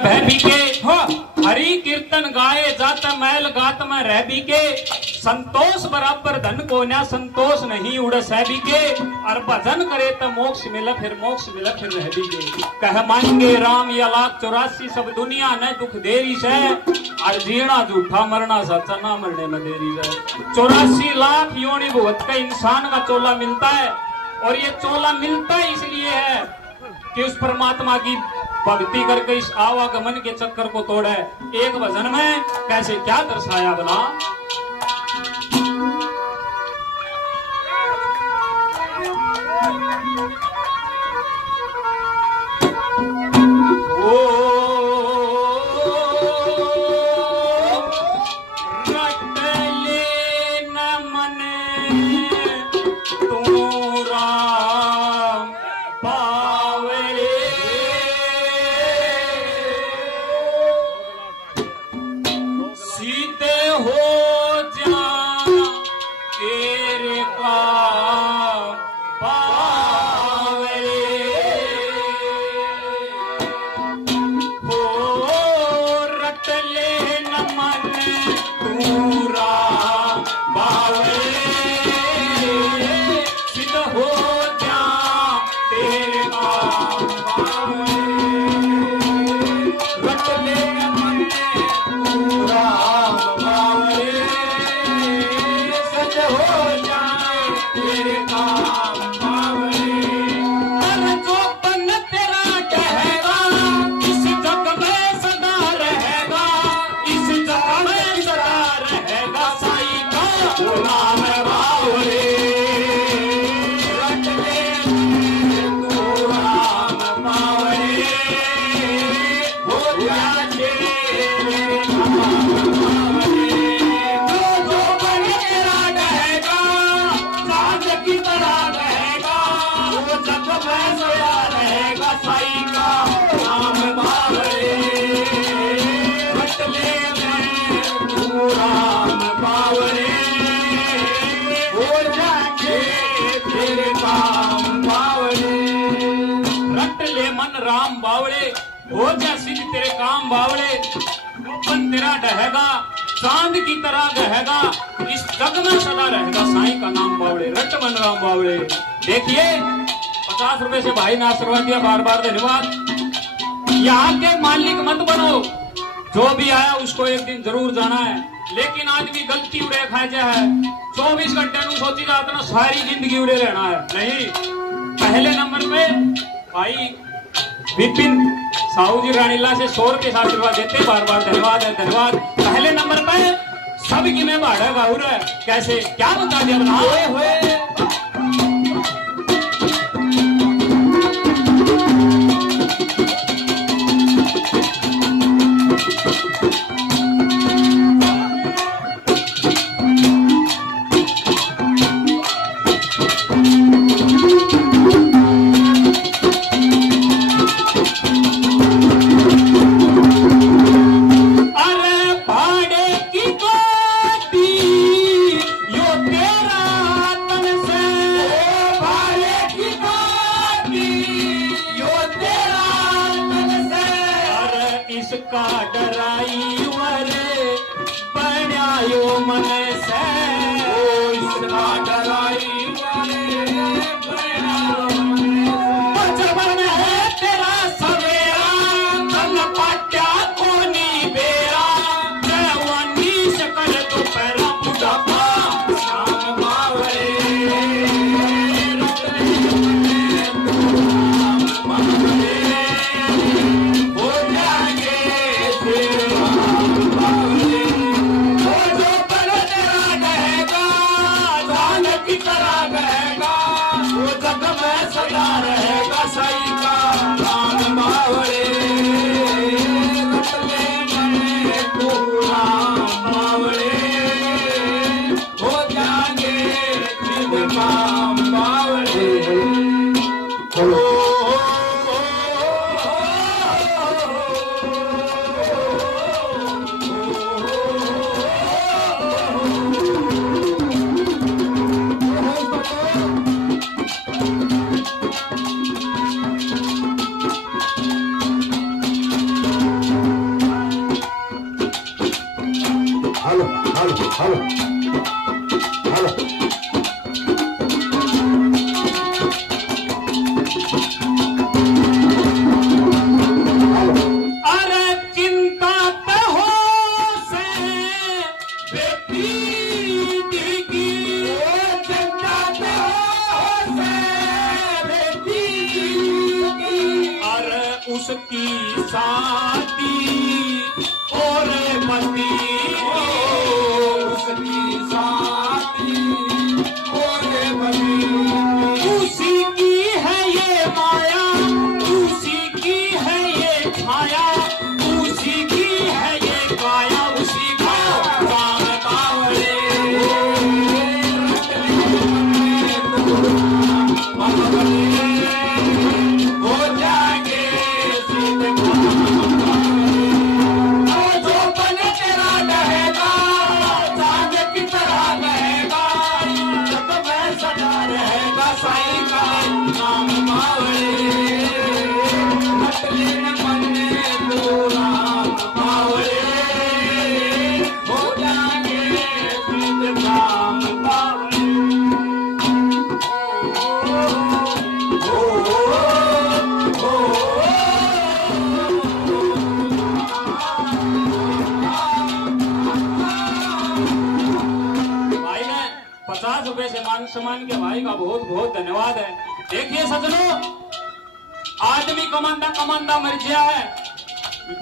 भय बीके हरि कीर्तन गाए जात मैल गात में रह बीके संतोष बराबर धन को ना संतोष नहीं उड़ सह बीके और भजन करे तो मोक्ष मिले फिर रह बीके कह मांगे राम या लाख 84 सब दुनिया ने दुख देरी से और जीना झूठा मरना सच्चा ना मरने में देरी से 84 लाख योनि भुगत का इंसान का चोला मिलता है और ये चोला मिलता है इसलिए है कि उस परमात्मा की भक्ति करके इस आवागमन के चक्कर को तोड़े। एक भजन में कैसे क्या दर्शाया बना राम बावड़े हो जा सिद्ध तेरे काम बावड़े अपन तेरा डहेगा चांद की तरह गहेगा इस जग में सदा रहेगा साईं का नाम बावड़े रट मन राम बावड़े। देखिए 50 रुपए से भाई ने आशीर्वाद दिया बार बार धन्यवाद। यहाँ के मालिक मत बनो जो भी आया उसको एक दिन जरूर जाना है लेकिन आदमी गलती उड़े खाए जाए 24 घंटे नु सोची जाता ना सारी जिंदगी उड़े रहना है नहीं। पहले नंबर पे भाई विपिन साहू जी रानीला से 100 रुपए आशीर्वाद देते बार बार धन्यवाद है धन्यवाद। पहले नंबर पे सबकी में भाड़ा गाउर है कैसे क्या बता दिया बना इसका डराई वरे बनायो मन से इसका डराई वरे बनायो मन से मन है तेरा सवेरा कल पाट्या कोनी बेरा जवानी सकल तो पैरा बुढ़ापा शाम बावरे हेलो हेलो अरे चिंता तो हो से बेटी की, चिंता तो हो से बेटी की, अरे उसकी शादी और पति, उसकी शादी और पति, उसी की है ये माया, उसी की है ये छाया, उसी की है ये काया, उसी का काम बावले। हो जाएंगे सीधे जो बन तेरा रहेगा, चांद की तरह रहेगा, जग में सदा रहेगा साईं का नाम बावले। नकली न मने तो राम बावले, हो जाएंगे सीधे काम बावले। भाई ने 50 रुपए से मान सम्मान के भाई का बहुत बहुत धन्यवाद है। देखिए सजनों, आदमी कमांदा कमांदा मर गया है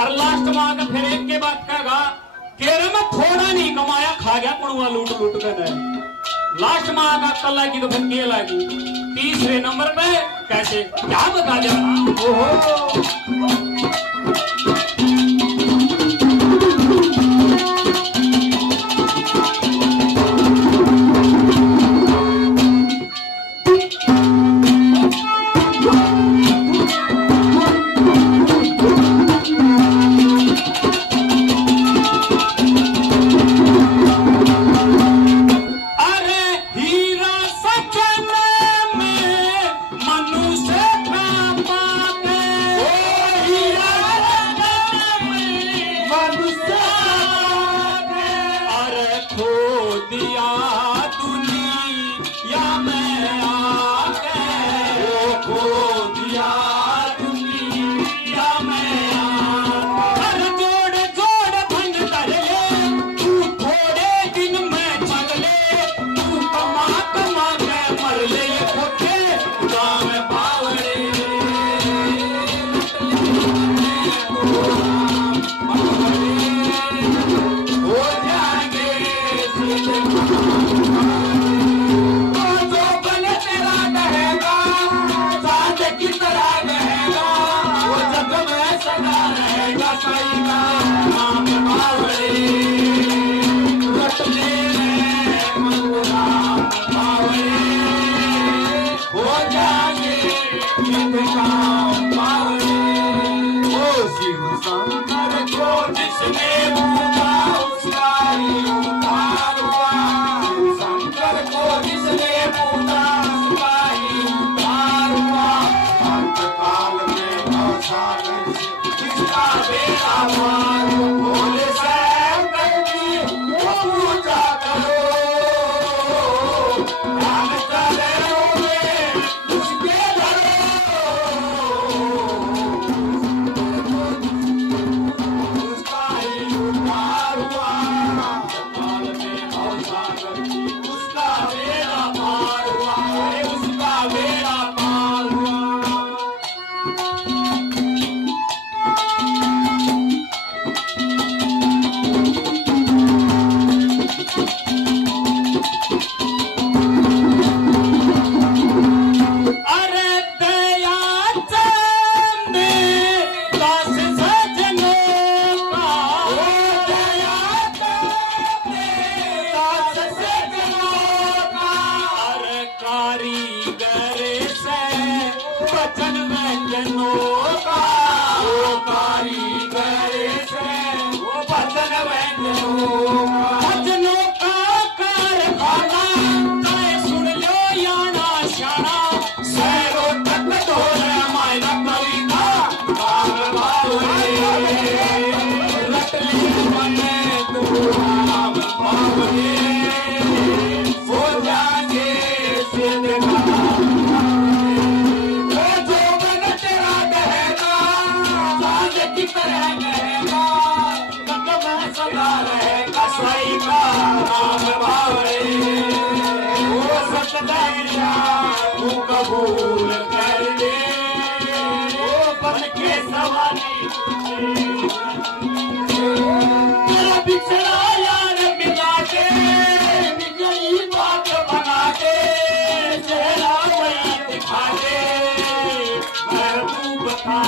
और लास्ट में आकर फिर एक के बाद कहेगा तेरे में थोड़ा नहीं कमाया, खा गया कुड़ुआ लूट लूट कर है। लास्ट में आकर कल की तो फिर के लागी तीसरे नंबर पे कैसे क्या बता दिया। ओहो अरे हीरा सचन में मनुष्य का पाते, हीरा सचन में मनुष्य पाते, अरे खो दिया दुनिया में आके, खो दिया दुनिया में आके, हर जोड़ जोड़ भंग कर ले, तू थोड़े दिन में छग ले, तू कमा कमा के मर ले, ये खोटे गाँव बावड़े। हो जाएंगे सीधे जो बने तेरा रहेगा, चांद की तरह रहेगा, वो जग में सदा रहेगा साईं का नाम बावड़े। रट ले राम बावड़े, हो जाएंगे सीधे काम बावड़े। ओ शिव शंकर को जिसने पूजा उसका ही उद्धार हुआ, शंकर को जिसने पूजा उसका ही उद्धार हुआ। अंतकाल में भवसागर से जिसका बेड़ा पार, भोले शंकर की वो पूजा करो, ध्यान करे हुए उसके धरो, उसका ही उद्धार की तरह रहेगा, जग में सदा रहेगा साईं का नाम बावड़े। ओ सतदरिया तू कबूल कर ले, ओ बन के सवारी तेरा बिछड़ा यार मिला के, बिगड़ी बात बना के, चेहरा वही दिखा दे, महबूब था